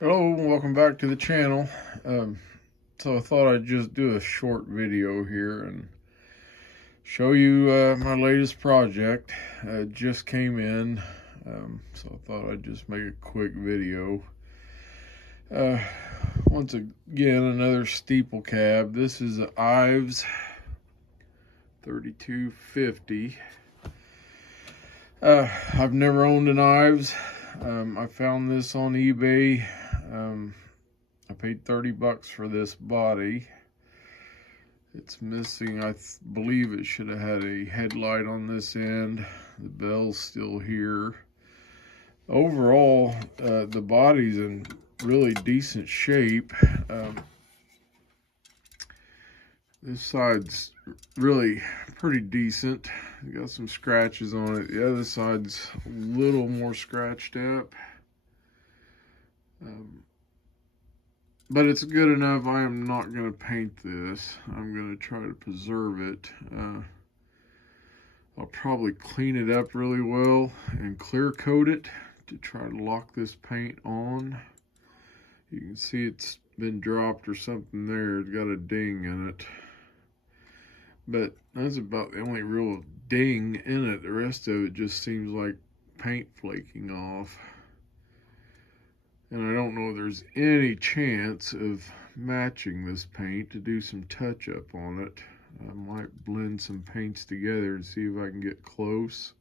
Hello, welcome back to the channel. So I thought I'd just do a short video here and show you my latest project. It just came in, so I thought I'd just make a quick video. Once again, another steeple cab. This is an Ives 3250. I've never owned an Ives. I found this on eBay. I paid 30 bucks for this body. It's missing, I believe it should have had a headlight on this end. The bell's still here. Overall, the body's in really decent shape. This side's really pretty decent. Got some scratches on it. The other side's a little more scratched up. But it's good enough. I am not going to paint this. I'm going to try to preserve it. I'll probably clean it up really well and clear coat it to try to lock this paint on. You can see it's been dropped or something there. It's got a ding in it. But that's about the only real ding in it. The rest of it just seems like paint flaking off. And I don't know if there's any chance of matching this paint to do some touch up on it. I might blend some paints together and see if I can get close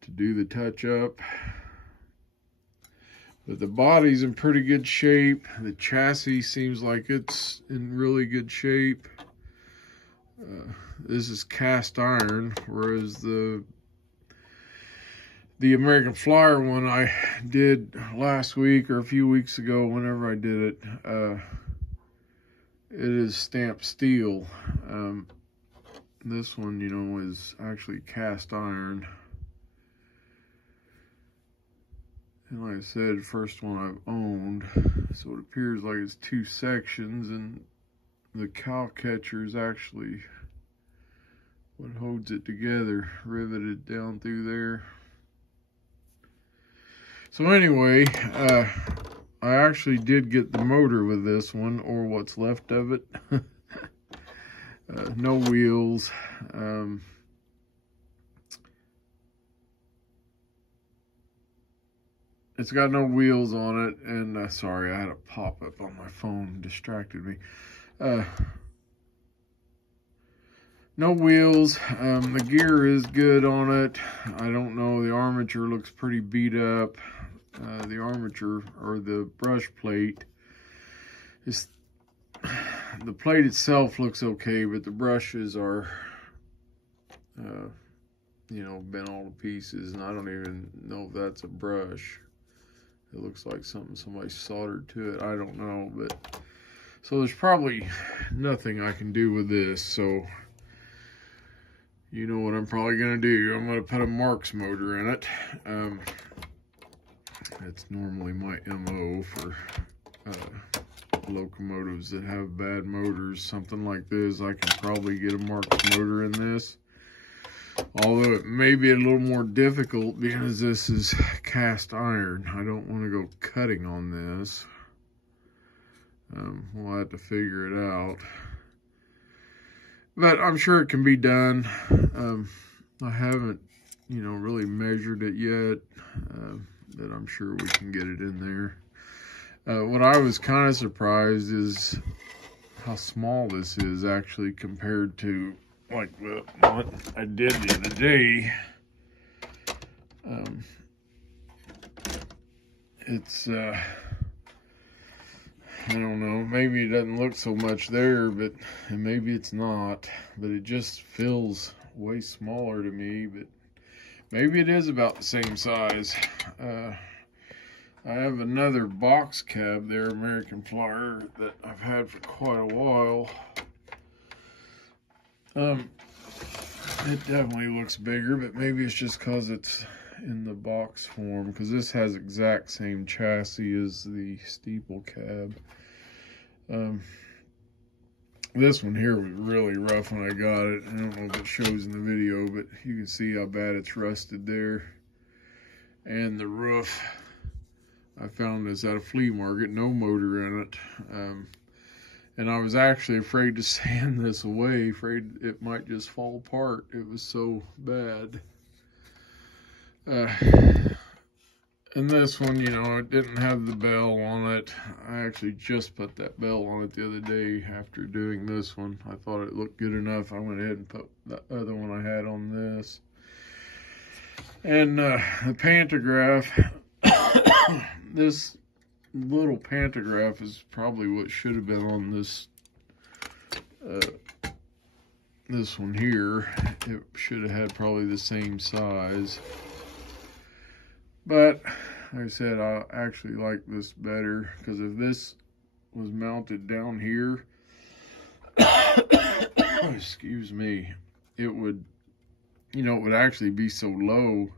to do the touch up. But the body's in pretty good shape. The chassis seems like it's in really good shape. This is cast iron, whereas the American Flyer one I did last week or a few weeks ago, whenever I did it, it is stamped steel. This one, you know, is actually cast iron. And like I said, first one I've owned. So it appears like it's two sections, and the cow catcher is actually what holds it together, riveted down through there. So anyway, I actually did get the motor with this one, or what's left of it. No wheels. It's got no wheels on it, and sorry, I had a pop-up on my phone, distracted me. No wheels. The gear is good on it. I don't know, the armature looks pretty beat up. The armature, or the brush plate, the plate itself looks okay, but the brushes are, you know, bent all to pieces, and I don't even know if that's a brush. It looks like something somebody soldered to it. I don't know, but so there's probably nothing I can do with this. So you know what I'm probably gonna do? I'm gonna put a Marks motor in it. That's normally my MO for locomotives that have bad motors. Something like this, I can probably get a Marks motor in this. Although it may be a little more difficult because this is cast iron. I don't want to go cutting on this. We'll have to figure it out. But I'm sure it can be done. I haven't, you know, really measured it yet. But I'm sure we can get it in there. What I was kind of surprised is how small this is actually compared to like what I did the other day. It's I don't know, maybe it doesn't look so much there, but and maybe it's not, but it just feels way smaller to me. But maybe it is about the same size. I have another box cab there, American Flyer, that I've had for quite a while. It definitely looks bigger, but maybe it's just because it's in the box form, because this has exact same chassis as the steeple cab. This one here was really rough when I got it. I don't know if it shows in the video, but you can see how bad it's rusted there. And the roof I found this at a flea market, no motor in it. And I was actually afraid to sand this away, afraid it might just fall apart. It was so bad. And this one, you know, it didn't have the bell on it. I actually just put that bell on it the other day after doing this one. I thought it looked good enough. I went ahead and put the other one I had on this. And the pantograph, this little pantograph is probably what should have been on this this one here. It should have had probably the same size. But, like I said, I actually like this better, because if this was mounted down here, excuse me, it would, you know, it would actually be so low,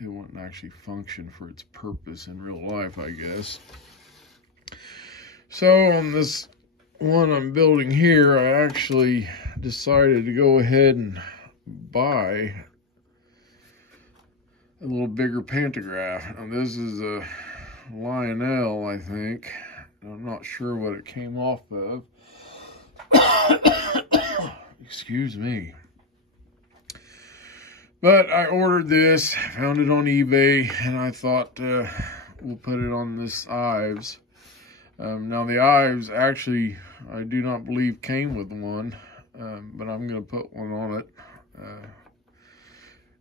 it wouldn't actually function for its purpose in real life, I guess. So, on this one I'm building here, I actually decided to go ahead and buy a little bigger pantograph. Now this is a Lionel, I think. I'm not sure what it came off of. Excuse me. But I ordered this, found it on eBay, and I thought we'll put it on this Ives. Now the Ives actually, I do not believe came with one, but I'm going to put one on it.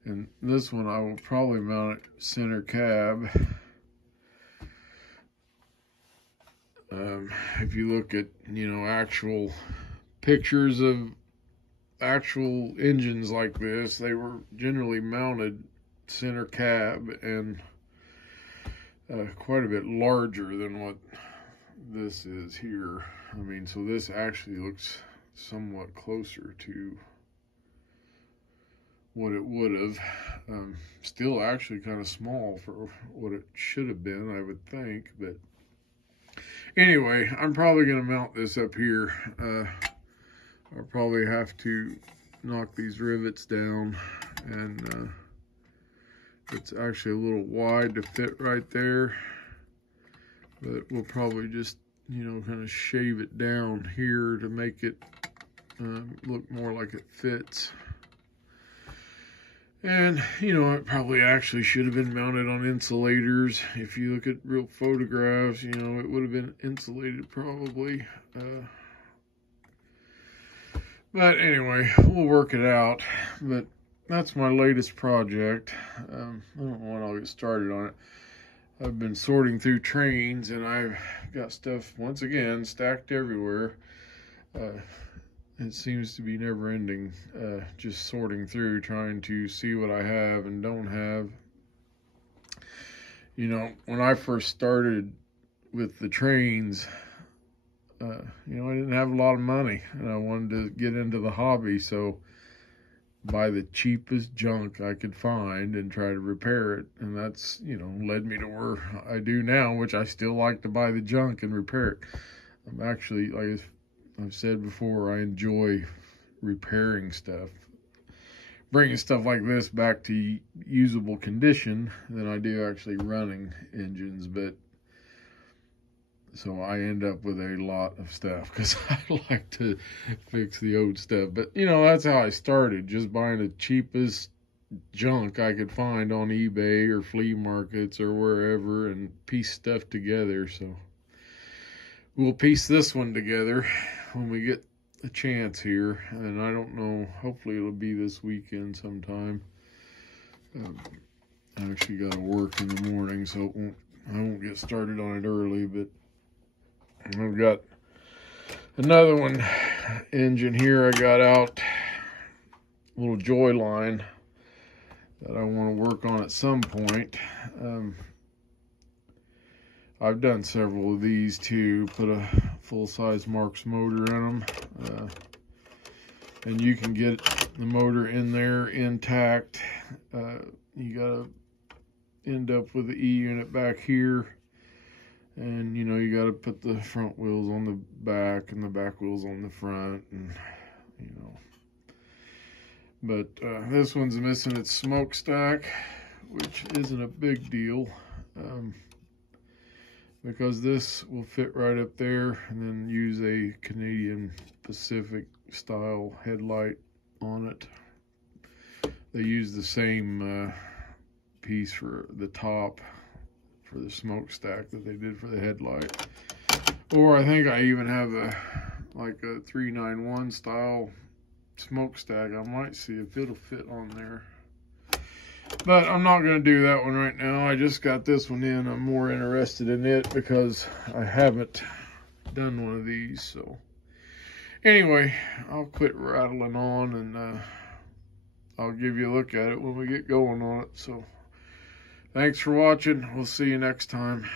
And this one I will probably mount it center cab. If you look at, you know, actual pictures of actual engines like this, they were generally mounted center cab and quite a bit larger than what this is here. I mean, so this actually looks somewhat closer to what it would have. Still actually kind of small for what it should have been, I would think. But anyway, I'm probably going to mount this up here. I'll probably have to knock these rivets down, and it's actually a little wide to fit right there. But we'll probably just, you know, kind of shave it down here to make it look more like it fits. And, you know, it probably actually should have been mounted on insulators. If you look at real photographs, you know, it would have been insulated probably. But anyway, we'll work it out. But that's my latest project. I don't know when I'll get started on it. I've been sorting through trains, and I've got stuff, once again, stacked everywhere. It seems to be never ending, just sorting through, trying to see what I have and don't have. You know, when I first started with the trains, you know, I didn't have a lot of money, and I wanted to get into the hobby, so buy the cheapest junk I could find and try to repair it. And that's, you know, led me to where I do now, which I still like to buy the junk and repair it. I'm actually, like I've said before, I enjoy repairing stuff, bringing stuff like this back to usable condition than I do actually running engines. But so I end up with a lot of stuff because I like to fix the old stuff. But, you know, that's how I started, just buying the cheapest junk I could find on eBay or flea markets or wherever and piece stuff together. So we'll piece this one together when we get a chance here. And I don't know, hopefully it'll be this weekend sometime. I actually got to work in the morning, so I won't get started on it early, but I've got another one engine here I got out, a little joy line that I want to work on at some point. I've done several of these too, put a full-size Marks motor in them, and you can get the motor in there intact. You gotta end up with the E-unit back here. And, you know, you got to put the front wheels on the back and the back wheels on the front, and, you know. But this one's missing its smokestack, which isn't a big deal. because this will fit right up there, and then use a Canadian Pacific style headlight on it. They use the same piece for the top for the smokestack that they did for the headlight. Or I think I even have like a 391 style smokestack. I might see if it'll fit on there. But I'm not going to do that one right now. I just got this one in. I'm more interested in it because I haven't done one of these. So anyway, I'll quit rattling on, and I'll give you a look at it when we get going on it. So thanks for watching. We'll see you next time.